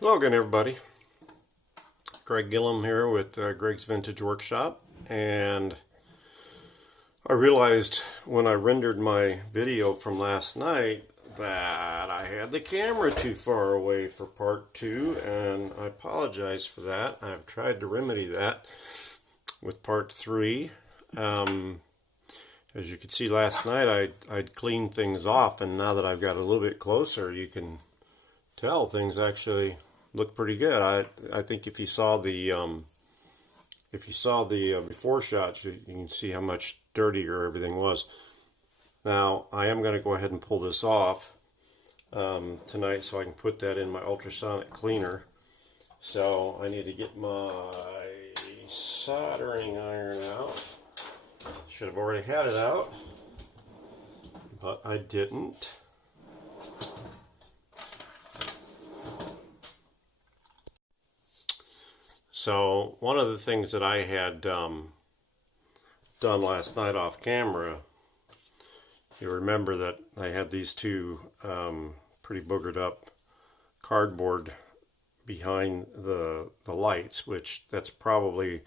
Hello again, everybody. Greg Gillum here with Greg's Vintage Workshop, and I realized when I rendered my video from last night that I had the camera too far away for part 2, and I apologize for that. I've tried to remedy that with part 3. As you could see last night, I'd cleaned things off, and now that I've got a little bit closer, you can tell things actually look pretty good. I think if you saw the before shots, you can see how much dirtier everything was. Now I am going to go ahead and pull this off tonight, so I can put that in my ultrasonic cleaner. So I need to get my soldering iron out. Should have already had it out, but I didn't. So one of the things that I had done last night off camera, you remember that I had these two pretty boogered up cardboard behind the lights, which that's probably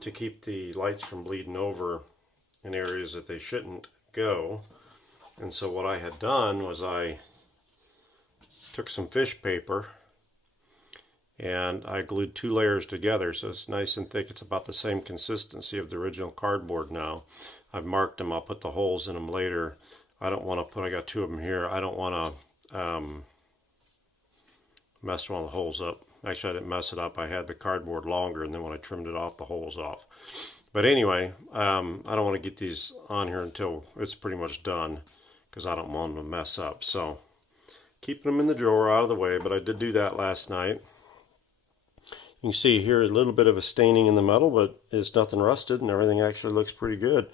to keep the lights from bleeding over in areas that they shouldn't go. And so what I had done was I took some fish paper and I glued 2 layers together, so it's nice and thick. It's about the same consistency of the original cardboard now. I've marked them. I'll put the holes in them later. I don't want to put, I got 2 of them here. I don't want to mess one of the holes up. Actually, I didn't mess it up. I had the cardboard longer, and then when I trimmed it off, the holes off. But anyway, I don't want to get these on here until it's pretty much done, because I don't want them to mess up. So keeping them in the drawer out of the way, but I did do that last night. You can see here a little bit of a staining in the metal, but it's nothing rusted, and everything actually looks pretty good.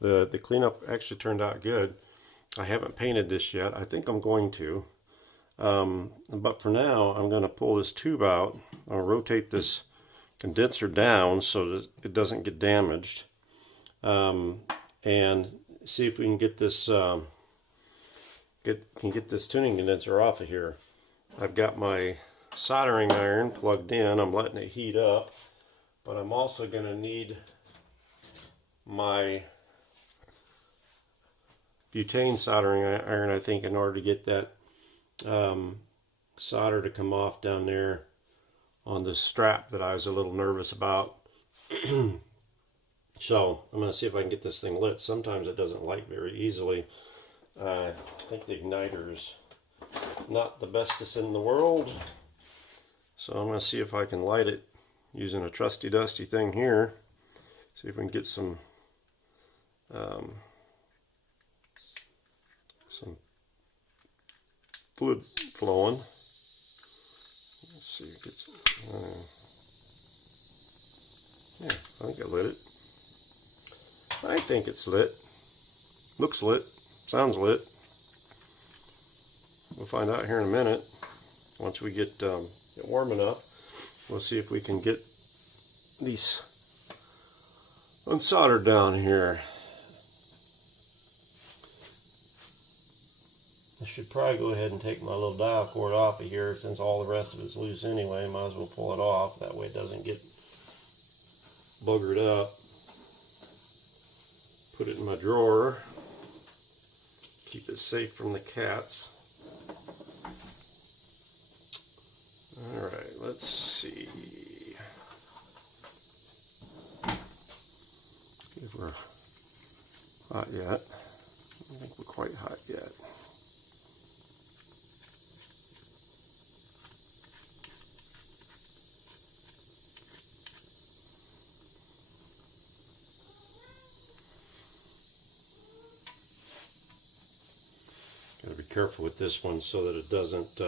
The cleanup actually turned out good. I haven't painted this yet. I think I'm going to. But for now, I'm going to pull this tube out. I'll rotate this condenser down so that it doesn't get damaged. And see if we can get this get this tuning condenser off of here. I've got my soldering iron plugged in. I'm letting it heat up, but I'm also going to need my butane soldering iron, I think, in order to get that solder to come off down there on the strap that I was a little nervous about. So I'm going to see if I can get this thing lit. Sometimes it doesn't light very easily. I think the igniter is not the bestest in the world. So I'm going to see if I can light it using a trusty dusty thing here. See if we can get some fluid flowing. Let's see, it gets, yeah, I think I lit it. I think it's lit. Looks lit. Sounds lit. We'll find out here in a minute. Once we get warm enough, we'll see if we can get these unsoldered down here. I should probably go ahead and take my little dial cord off of here, since all the rest of it's loose anyway. Might as well pull it off. That way it doesn't get boogered up. Put it in my drawer. Keep it safe from the cats. Alright, let's see if we're hot yet. I don't think we're quite hot yet. Gotta be careful with this one so that it doesn't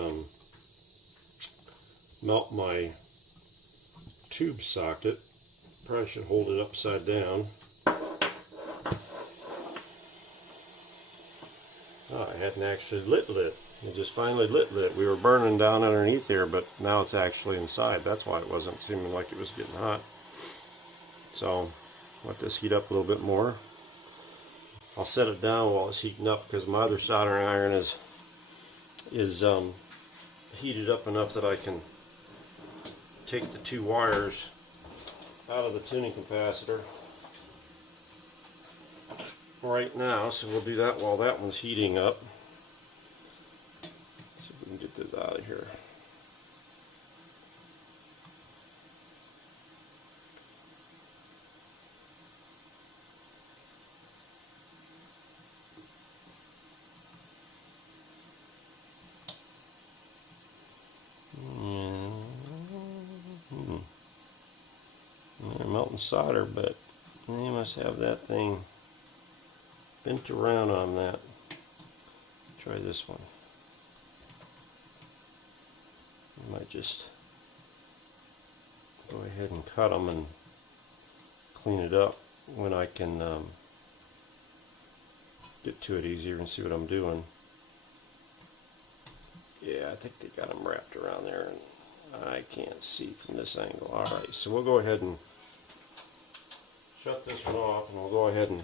melt my tube socket. Probably should hold it upside down. Oh, I hadn't actually lit. It just finally lit. We were burning down underneath here, but now it's actually inside. That's why it wasn't seeming like it was getting hot. So let this heat up a little bit more. I'll set it down while it's heating up, because my other soldering iron is heated up enough that I can take the two wires out of the tuning capacitor right now, so we'll do that while that one's heating up. See if we can get this out of here. Melting solder, but you must have that thing bent around on that. Try this one. I might just go ahead and cut them and clean it up when I can get to it easier and see what I'm doing. Yeah, I think they got them wrapped around there, and I can't see from this angle. Alright, so we'll go ahead and shut this one off, and we'll go ahead and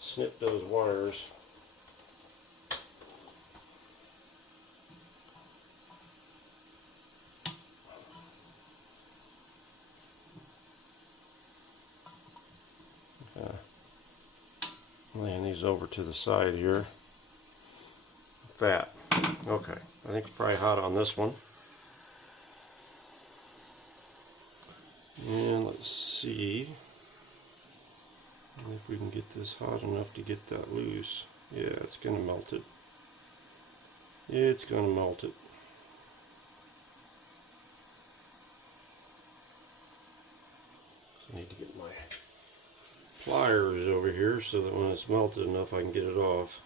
snip those wires. Laying these over to the side here. That. Okay, I think it's probably hot on this one. And let's see if we can get this hot enough to get that loose. Yeah, it's going to melt it. It's going to melt it. I need to get my pliers over here so that when it's melted enough I can get it off.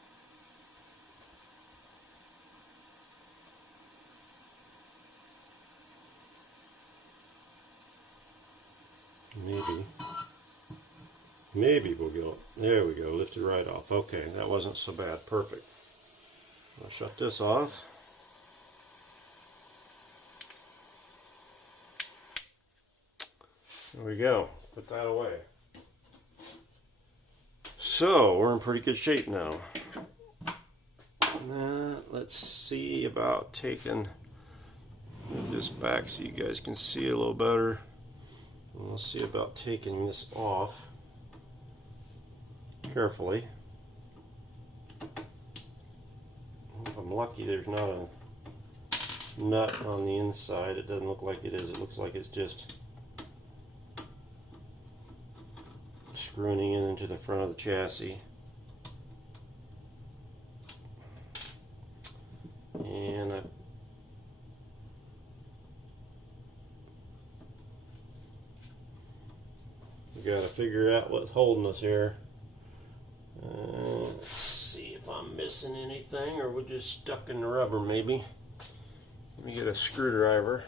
Maybe we'll go. There we go. Lift it right off. Okay, that wasn't so bad. Perfect. I'll shut this off. There we go. Put that away. So we're in pretty good shape now. Let's see about taking this back so you guys can see a little better. We'll see about taking this off carefully. If I'm lucky, there's not a nut on the inside. It doesn't look like it is. It looks like it's just screwing it into the front of the chassis. And we got to figure out what's holding us here. Let's see if I'm missing anything, or we're just stuck in the rubber maybe. Let me get a screwdriver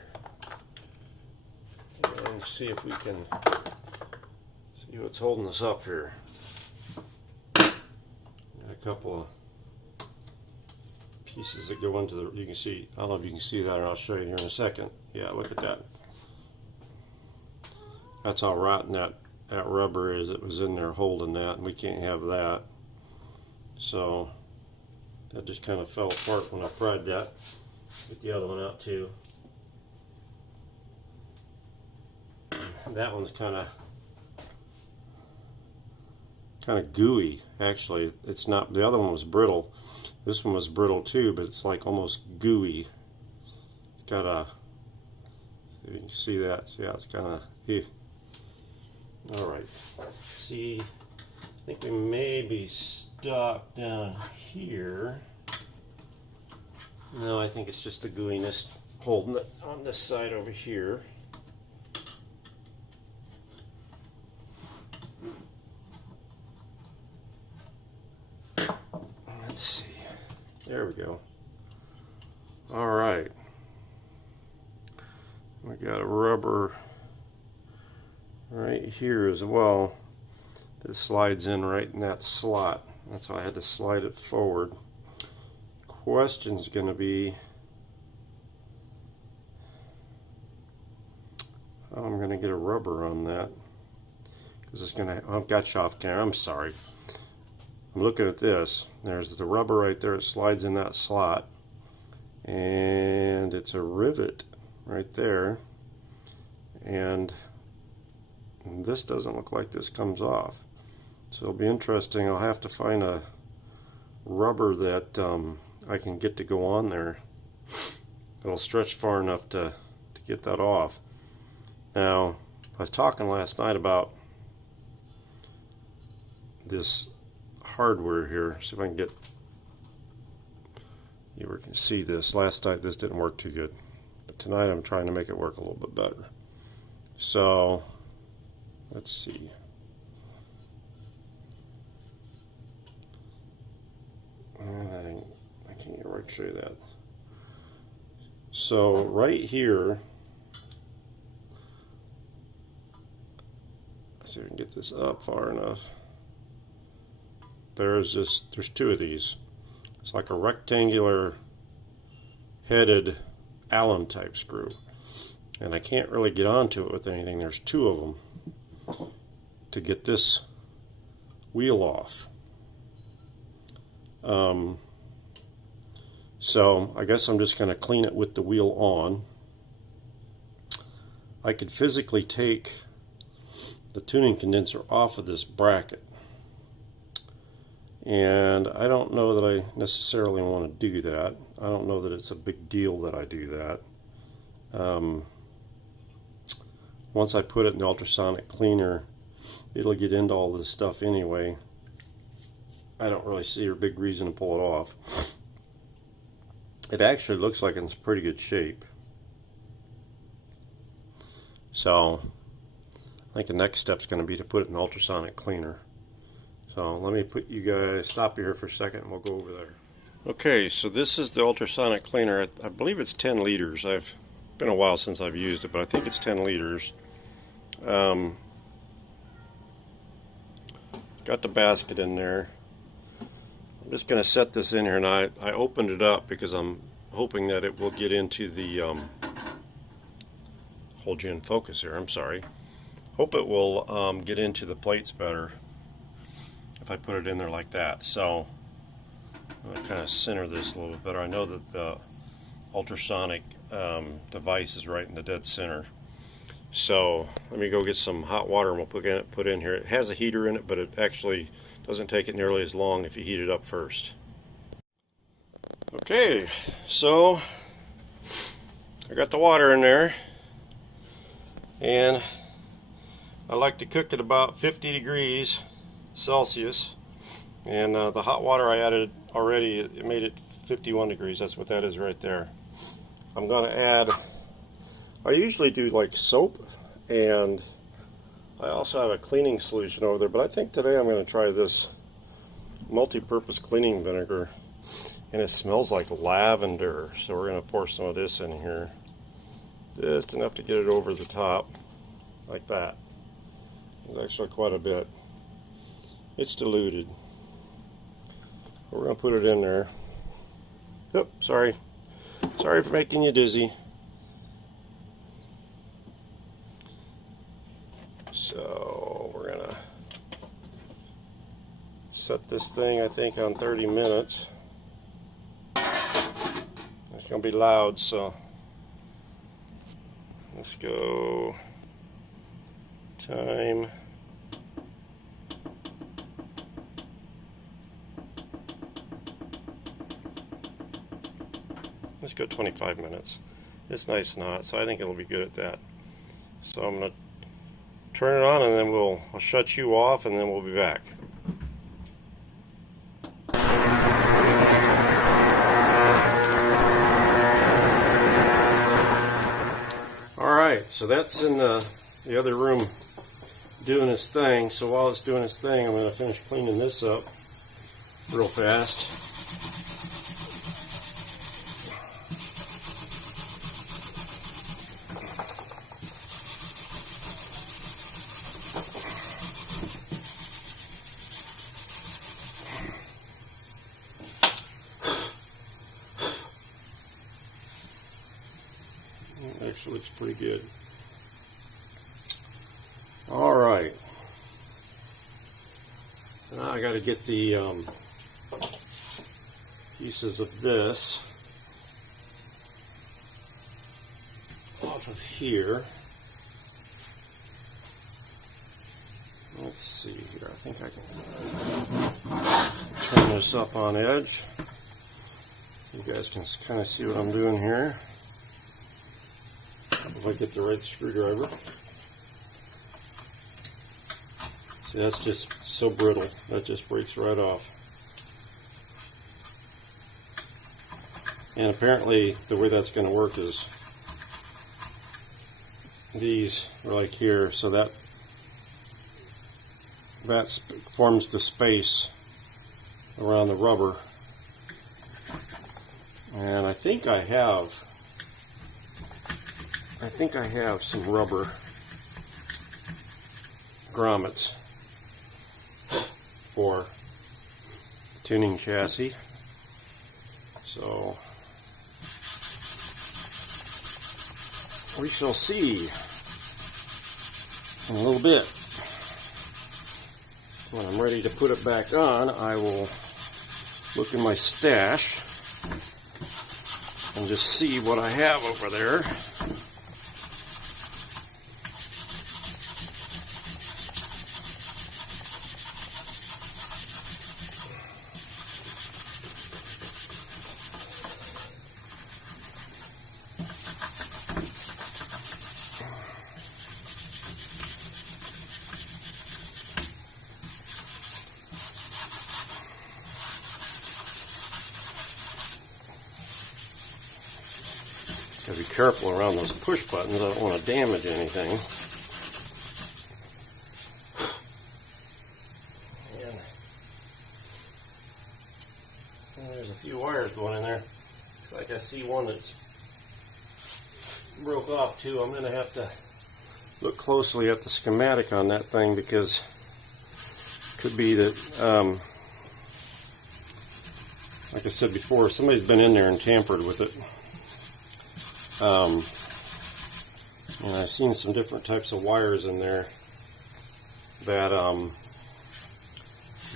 and see if we can see what's holding us up here. Got a couple of pieces that go into the, you can see, I don't know if you can see that, or I'll show you here in a second. Yeah, look at that. That's how rotten that rubber is. It was in there holding that, and we can't have that. So that just kind of fell apart when I pried that. Get the other one out too. That one's kind of gooey. Actually, it's not. The other one was brittle. This one was brittle too, but it's like almost gooey. It's got a. You can see that. See how it's kind of. All right. See, I think we may be stuck down here. No, I think it's just the gooiness holding it on this side over here. Let's see. There we go. All right. We got a rubber right here as well that slides in right in that slot. That's why I had to slide it forward. Question's going to be how I'm going to get a rubber on that, because it's going to. I've got you off camera. I'm sorry. I'm looking at this. There's the rubber right there. It slides in that slot, and it's a rivet right there, and this doesn't look like this comes off. So it'll be interesting. I'll have to find a rubber that I can get to go on there. It'll stretch far enough to get that off. Now, I was talking last night about this hardware here. See if I can get you can see this. Last night this didn't work too good, but tonight I'm trying to make it work a little bit better. So let's see. I can't get right to show you that. So right here, let's see if I can get this up far enough. There's two of these. It's like a rectangular headed Allen type screw, and I can't really get onto it with anything. There's two of them to get this wheel off. So I guess I'm just going to clean it with the wheel on. I could physically take the tuning condenser off of this bracket, and I don't know that I necessarily want to do that. I don't know that it's a big deal that I do that. Once I put it in the ultrasonic cleaner, it'll get into all this stuff anyway. I don't really see a big reason to pull it off. It actually looks like it's in pretty good shape. So I think the next step is going to be to put it in the ultrasonic cleaner. So let me put you guys, stop you here for a second and we'll go over there. Okay, so this is the ultrasonic cleaner. I believe it's 10 liters. I've been a while since I've used it, but I think it's 10 liters. Got the basket in there. I'm just going to set this in here, and I opened it up because I'm hoping that it will get into the hold you in focus here, I'm sorry. Hope it will get into the plates better if I put it in there like that. So I'm going to kind of center this a little bit better. I know that the ultrasonic device is right in the dead center. So let me go get some hot water and we'll put in here. It has a heater in it, but it actually doesn't take it nearly as long if you heat it up first. Okay, so I got the water in there, and I like to cook at about 50 degrees Celsius, and the hot water I added already, it made it 51 degrees. That's what that is right there. I'm going to add, I usually do like soap, and I also have a cleaning solution over there, but I think today I'm going to try this multi-purpose cleaning vinegar, and it smells like lavender, so we're going to pour some of this in here, just enough to get it over the top, like that. It's actually quite a bit. It's diluted. We're going to put it in there. Oop, sorry for making you dizzy. So we're gonna set this thing, I think, on 30 minutes. It's gonna be loud, so let's go time. Let's go 25 minutes. It's nice and hot, so I think it'll be good at that. So I'm gonna turn it on, and then I'll shut you off, and then we'll be back. Alright, so that's in the other room doing its thing. So while it's doing its thing, I'm going to finish cleaning this up real fast. Actually looks pretty good. All right. Now I got to get the pieces of this off of here. Let's see here. I think I can turn this up on edge. You guys can kind of see what I'm doing here. If I get the right screwdriver. See, that's just so brittle. That just breaks right off. And apparently the way that's going to work is these are like here, so that forms the space around the rubber. And I think I have some rubber grommets for the tuning chassis. So we shall see in a little bit. When I'm ready to put it back on, I will look in my stash and just see what I have over there. Gotta be careful around those push buttons. I don't want to damage anything. And there's a few wires going in there. Looks like I see one that's broke off too. I'm going to have to look closely at the schematic on that thing, because it could be that, like I said before, somebody's been in there and tampered with it. And I've seen some different types of wires in there that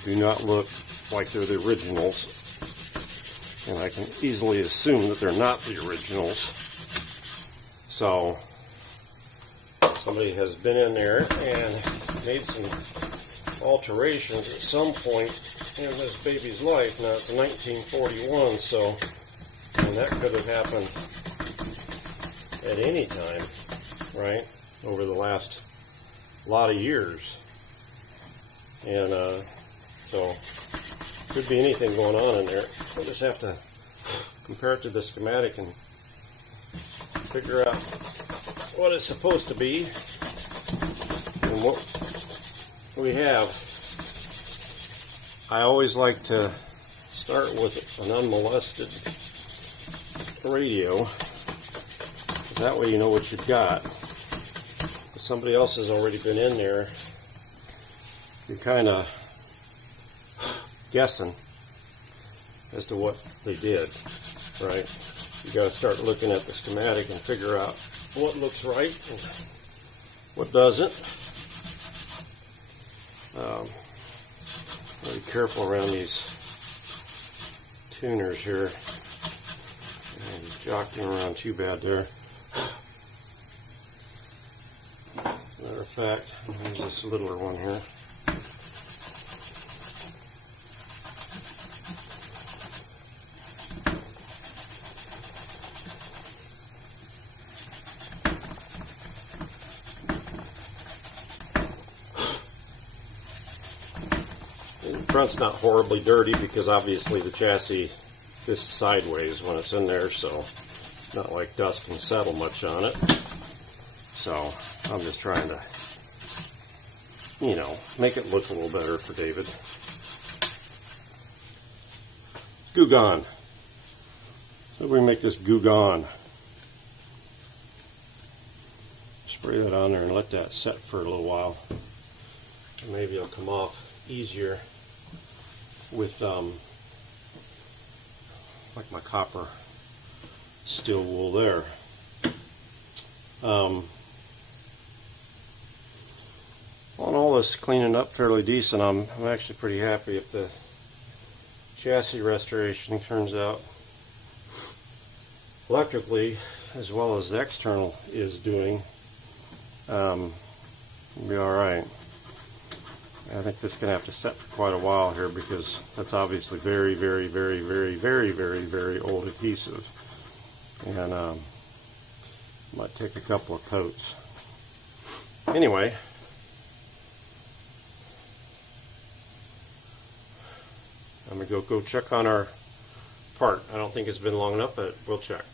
do not look like they're the originals, and I can easily assume that they're not the originals. So somebody has been in there and made some alterations at some point in this baby's life. Now it's 1941, so that could have happened at any time, right, over the last lot of years. And so could be anything going on in there. We'll just have to compare it to the schematic and figure out what it's supposed to be and what we have. I always like to start with an unmolested radio. That way you know what you've got. If somebody else has already been in there, you're kind of guessing as to what they did, right? You got to start looking at the schematic and figure out what looks right and what doesn't. Be careful around these tuners here. And jockeying around too bad there. Matter of fact, there's this littler one here. The front's not horribly dirty because obviously the chassis is sideways when it's in there, so not like dust can settle much on it. So I'm just trying to, make it look a little better for David. It's goo gone. So we make this goo gone. Spray that on there and let that set for a little while. And maybe it'll come off easier with like my copper steel wool there. On all this cleaning up fairly decent, I'm actually pretty happy if the chassis restoration turns out electrically, as well as the external is doing, we'll be alright. I think this is going to have to set for quite a while here because that's obviously very, very, very, very, very, very, very old adhesive. And might take a couple of coats. Anyway, I'm going to go check on our part. I don't think it's been long enough, but we'll check.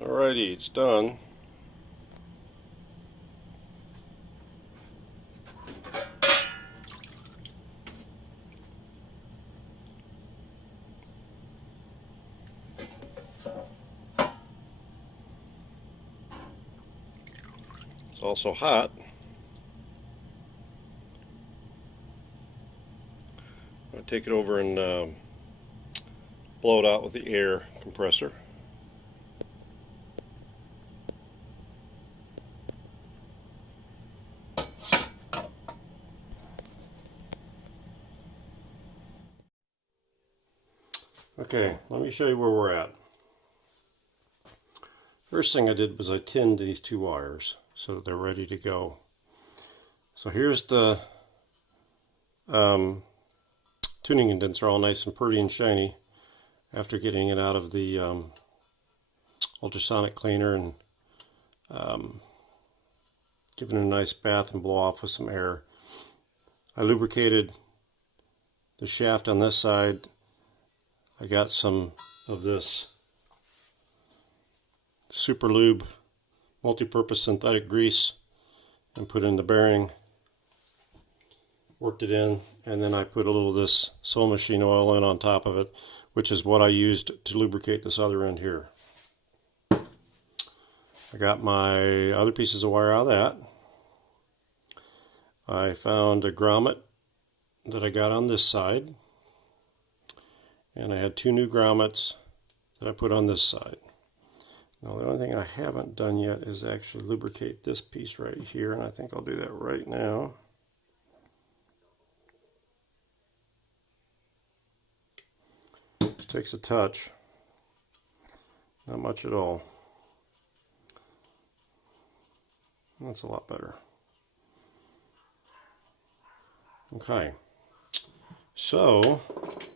Alrighty, it's done. It's also hot. I'm going to take it over and blow it out with the air compressor. Okay, let me show you where we're at. First thing I did was I tinned these two wires so that they're ready to go. So here's the tuning condenser, all nice and pretty and shiny after getting it out of the ultrasonic cleaner and giving it a nice bath and blow off with some air. I lubricated the shaft on this side. I got some of this Super Lube multi-purpose synthetic grease and put in the bearing, worked it in, and then I put a little of this Soul Machine oil in on top of it, which is what I used to lubricate this other end here. I got my other pieces of wire out of that. I found a grommet that I got on this side, and I had two new grommets that I put on this side. Now the only thing I haven't done yet is actually lubricate this piece right here, and I think I'll do that right now. It takes a touch, not much at all. That's a lot better. Okay, so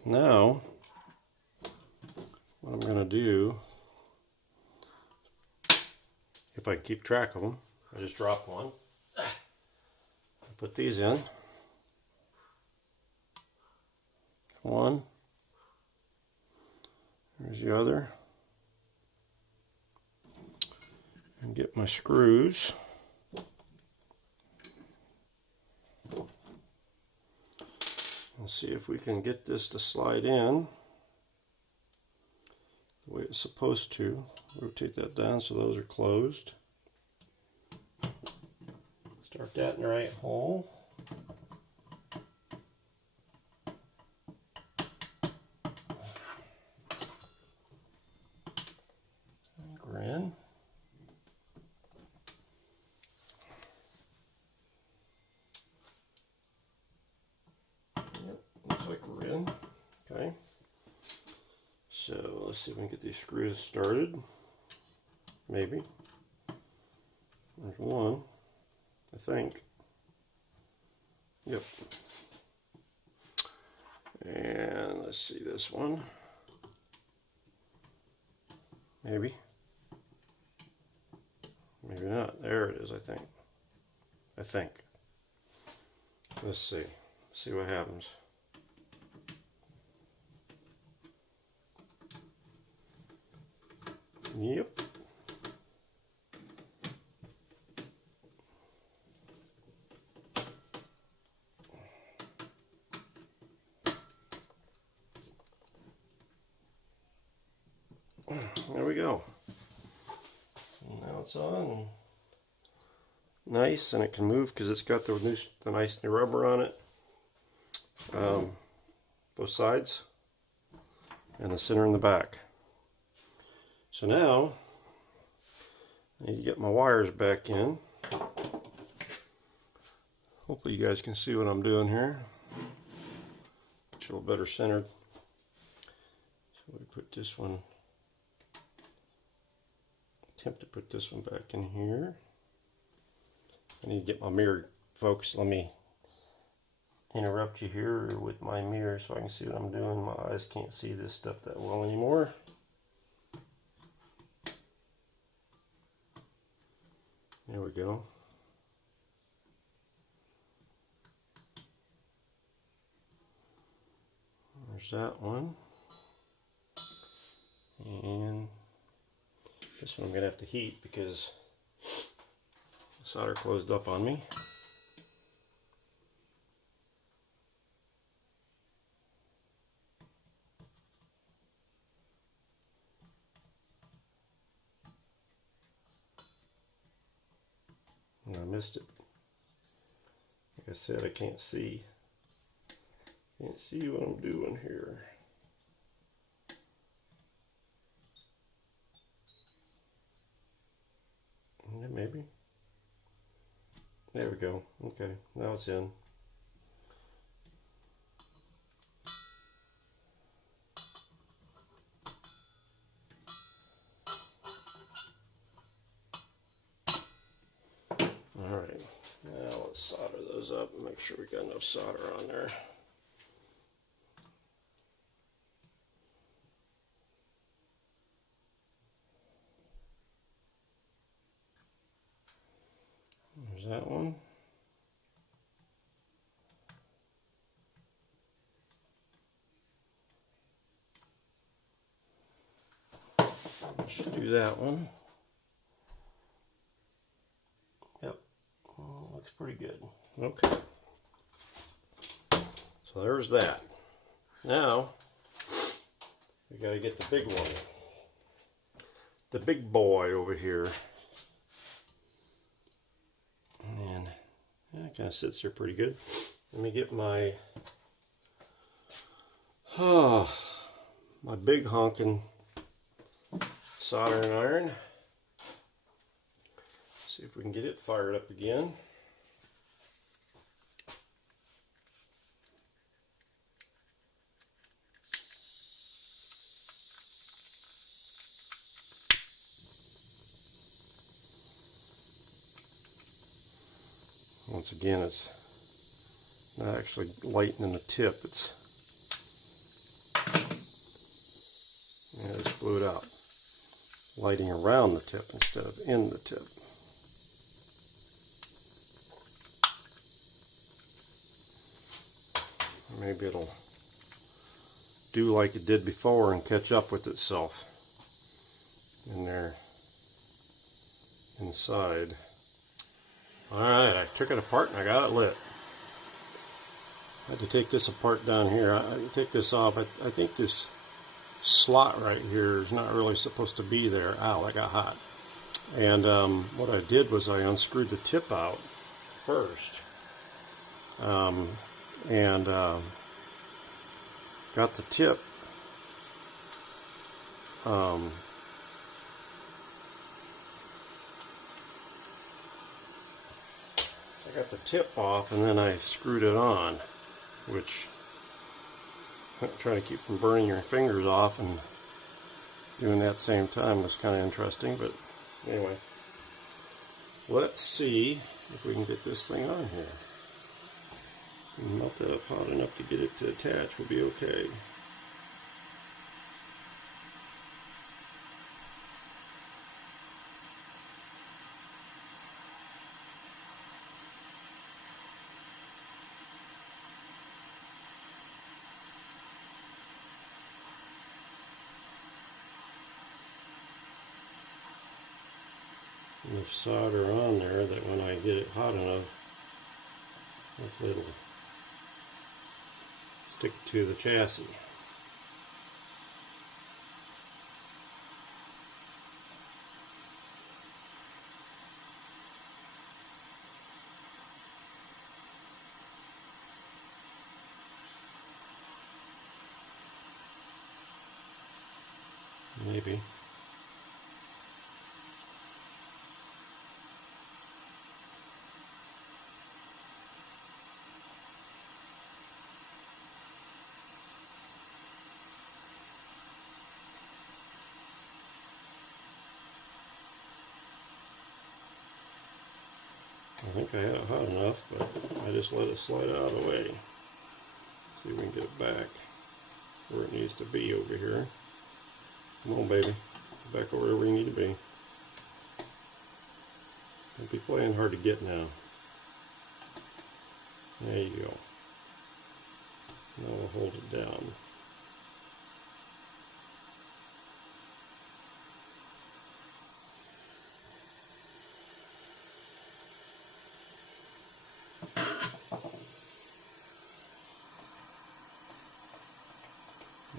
now what I'm going to do, if I can keep track of them, I just dropped one. Put these in. One. There's the other. And get my screws. And see if we can get this to slide in the way it's supposed to. Rotate that down so those are closed. Start that in the right hole. Grin. Yep, looks like we're in. Okay. So let's see if we can get these screws started. Maybe. There's one, I think. Yep. And let's see this one. Maybe. Maybe not. There it is, I think. Let's see. See what happens. Yep. There we go. And now it's on. nice, and it can move because it's got the nice new rubber on it. Both sides, and the center and the back. So now I need to get my wires back in. Hopefully you guys can see what I'm doing here. It's a little better centered. So we put this one, attempt to put this one back in here. I need to get my mirror, folks. Let me interrupt you here with my mirror so I can see what I'm doing. My eyes can't see this stuff that well anymore. There we go. There's that one. And this one I'm going to have to heat because the solder closed up on me. And I missed it. Like I said, I can't see. Can't see what I'm doing here. Yeah, maybe. There we go. Okay, now it's in. Alright, now let's solder those up and make sure we got enough solder on there. There's that one. Should do that one. Yep, looks pretty good. Okay, so there's that. Now we got to get the big one, the big boy over here, and yeah, it kind of sits there pretty good. Let me get my my big honking soldering iron. See if we can get it fired up again. Once again, it's not actually lightening the tip, it's, yeah, I just blew it out. Lighting around the tip instead of in the tip. Maybe it'll do like it did before and catch up with itself in there inside. Alright, I took it apart and I got it lit. I had to take this apart down here. I take this off. I think this slot right here is not really supposed to be there. Ow, that got hot. And what I did was I unscrewed the tip out first. And got the tip I got the tip off and then I screwed it on, which I'm trying to keep from burning your fingers off, and doing that at the same time was kind of interesting. But anyway, let's see if we can get this thing on here. Melt that up hot enough to get it to attach will be okay. Enough solder on there that when I get it hot enough, hopefully it'll stick to the chassis. maybe. I think I had it hot enough, but I just let it slide out of the way. See if we can get it back where it needs to be over here. Come on, baby. Back over where you need to be. Don't be playing hard to get now. There you go. Now we'll hold it down.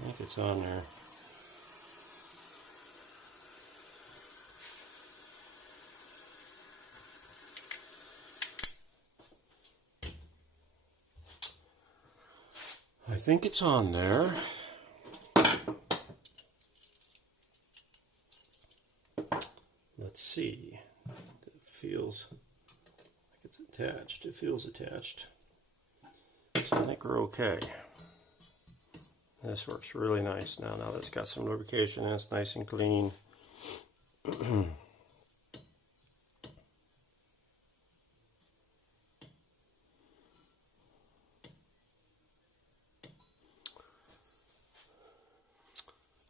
I think it's on there. I think it's on there. Let's see. It feels like it's attached. It feels attached. So I think we're okay. This works really nice now. Now that's got some lubrication and it's nice and clean.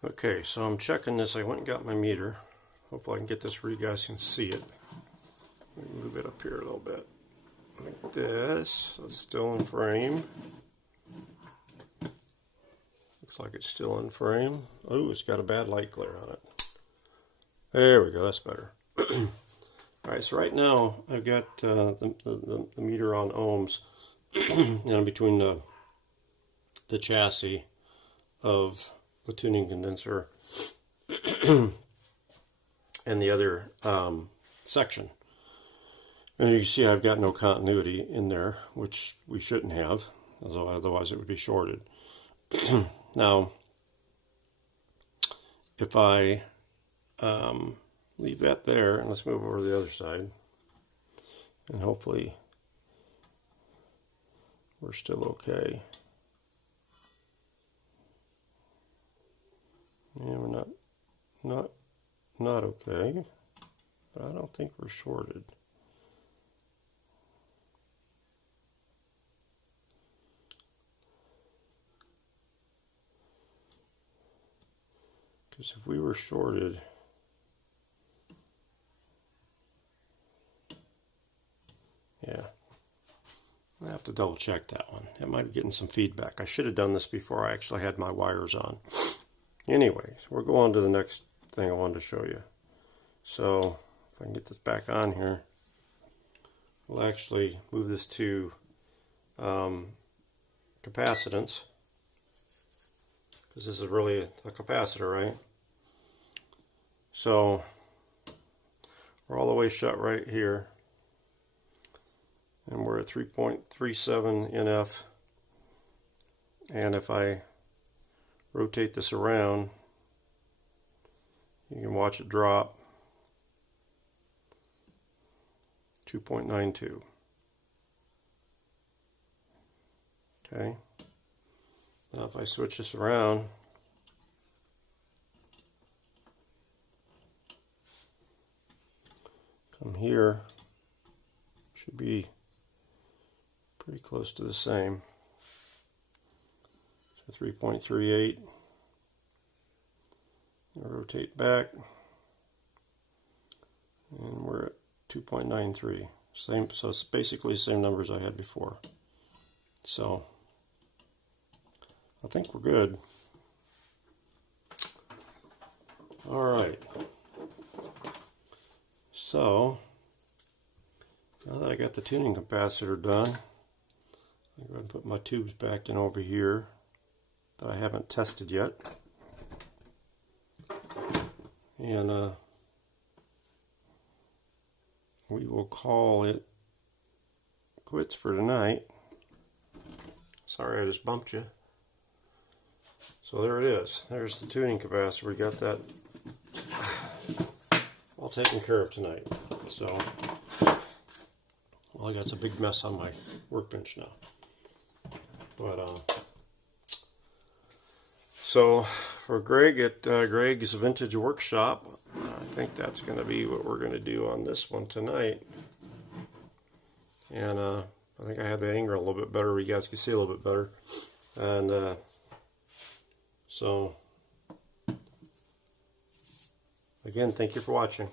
Okay, so I'm checking this. I went and got my meter. Hopefully I can get this where you guys can see it. Let me move it up here a little bit. Like this. So it's still in frame. Looks like it's still in frame. Oh, it's got a bad light glare on it. There we go, that's better. Alright, so right now I've got the meter on ohms between the chassis of the tuning condenser and the other section. And you can see I've got no continuity in there, which we shouldn't have, otherwise it would be shorted. Now, if I leave that there, and let's move over to the other side, and hopefully we're still okay. Yeah, we're not okay, but I don't think we're shorted. Because if we were shorted, yeah, I have to double check that one. It might be getting some feedback. I should have done this before I actually had my wires on. Anyways, we'll go on to the next thing I wanted to show you. So if I can get this back on here, we'll actually move this to capacitance, because this is really a capacitor, right? So we're all the way shut right here, and we're at 3.37 NF, and if I rotate this around, you can watch it drop 2.92. Okay, now if I switch this around, come here, should be pretty close to the same. So 3.38. Rotate back, and we're at 2.93. Same, so it's basically the same numbers I had before. So I think we're good. All right. So now that I got the tuning capacitor done, I'm going to put my tubes back in over here that I haven't tested yet. And we will call it quits for tonight. Sorry I just bumped you. So there it is. There's the tuning capacitor. We got that all taken care of tonight. So, well, I got a big mess on my workbench now. But so for Greg at Greg's Vintage Workshop, I think that's going to be what we're going to do on this one tonight. And I think I had the angle a little bit better, where you guys can see a little bit better. And so, again, thank you for watching.